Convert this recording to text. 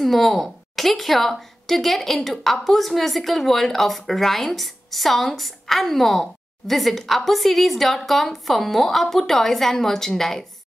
is more. Click here to get into Appu's musical world of rhymes, songs and more. Visit appuseries.com for more Appu toys and merchandise.